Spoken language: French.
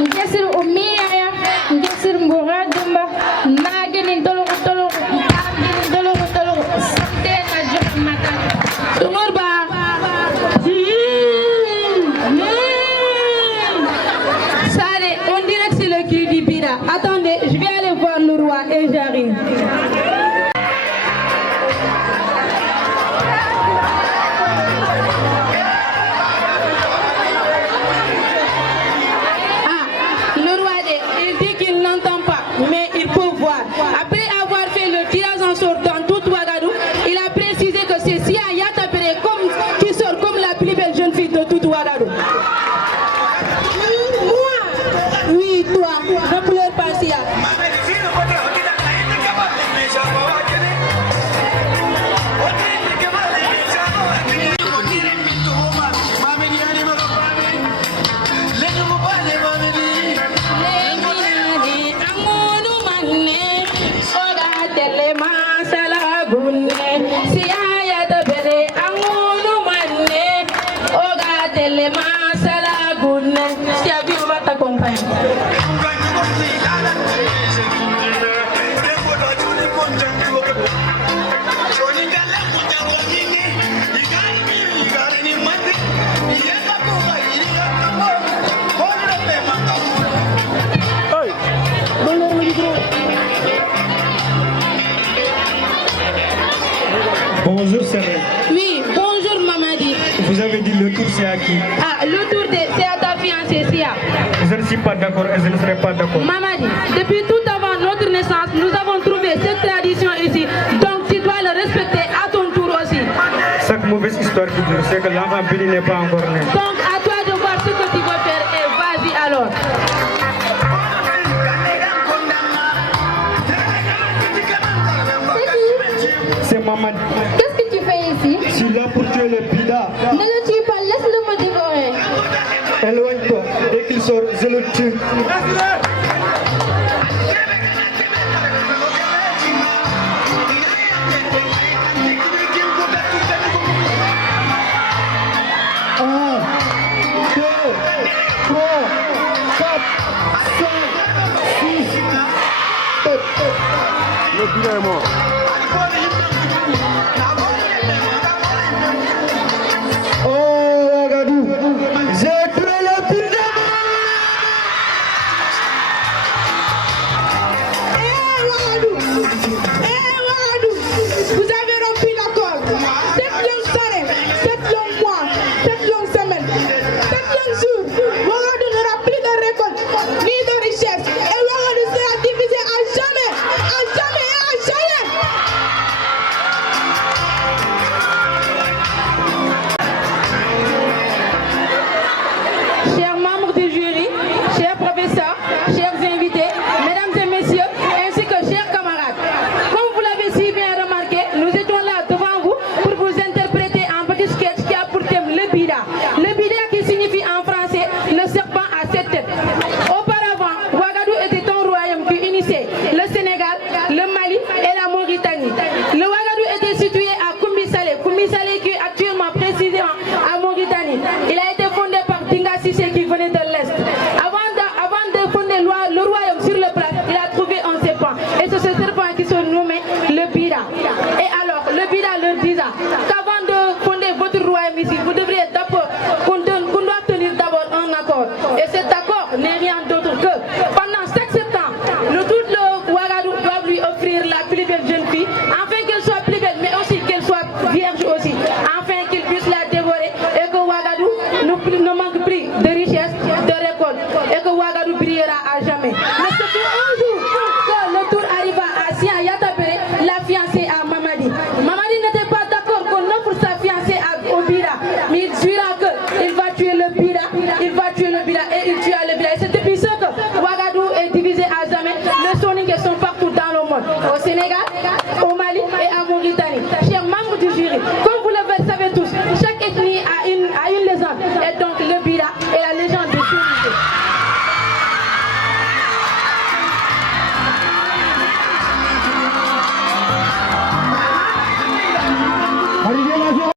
ngesir umiya ngesir mburadumba nagin tolo tolo tolo tolo stena jumata tumorba Sare on dirait que c'est le cri du bira. Attendez, je vais aller voir le roi et j'arrive. Bonjour Séré. Oui, bonjour Mamadi. Vous avez dit le tour c'est à qui? Ah, le tour c'est à ta fiancée Sia. Je ne suis pas d'accord et je ne serai pas d'accord. Mamadi, depuis tout avant notre naissance, nous avons trouvé cette tradition ici. Donc tu dois le respecter à ton tour aussi. Chaque mauvaise histoire qui dure, c'est que l'enfant béni n'est pas encore né. Donc à toi de voir ce que tu veux faire et vas-y alors. C'est Mamadi. Qu'est-ce que tu fais ici? Je suis là pour tuer le bida. Ne le tue pas, laisse-le me dévorer. Éloigne-toi. Dès qu'il sort, je le tue. Le bida est mort. Oh, Ouagadougou, j'ai tué le bida. Vous avez rempli l'accord. Cette longue soirée, cette longue mois, cette longue semaine, cette longue jour, Ouagadougou n'aura plus de récolte, ni de richesse. Et Ouagadougou sera divisé à jamais, à jamais et à jamais. Chers membres du jury, chers professeurs, chers invités, mesdames et messieurs, ainsi que chers camarades. Comme vous l'avez si bien remarqué, nous étions là devant vous pour vous interpréter un petit sketch qui a pour thème le bida. Le bida qui signifie en français le serpent à sept têtes. Auparavant, Ouagadougou était un royaume qui unissait le Sénégal, le Mali et la Mauritanie. Le Ouagadougou était situé à Koumbi Salé qui est actuellement précisément à Mauritanie. Il a été fondé par Dinga Cissé qui venait de l'Est. Avant de fonder le royaume sur le plat, il a trouvé un serpent. Et c'est ce serpent qui se nommait le Bida. Et alors, le Bida leur disait qu'avant de fonder votre royaume ici, vous devriez d'abord, qu'on doit tenir d'abord un accord. Et cet accord n'est rien d'autre que, pendant 7 ans, le tout le Ouagadougou doit lui offrir la plus belle jeune fille, afin qu'elle soit plus belle, mais aussi qu'elle soit vierge aussi, afin qu'il puisse la dévorer et que Ouagadougou ne manque plus de richesse, de récolte, et que Ouagadougou brillera à jamais. Mais c'est pour un jour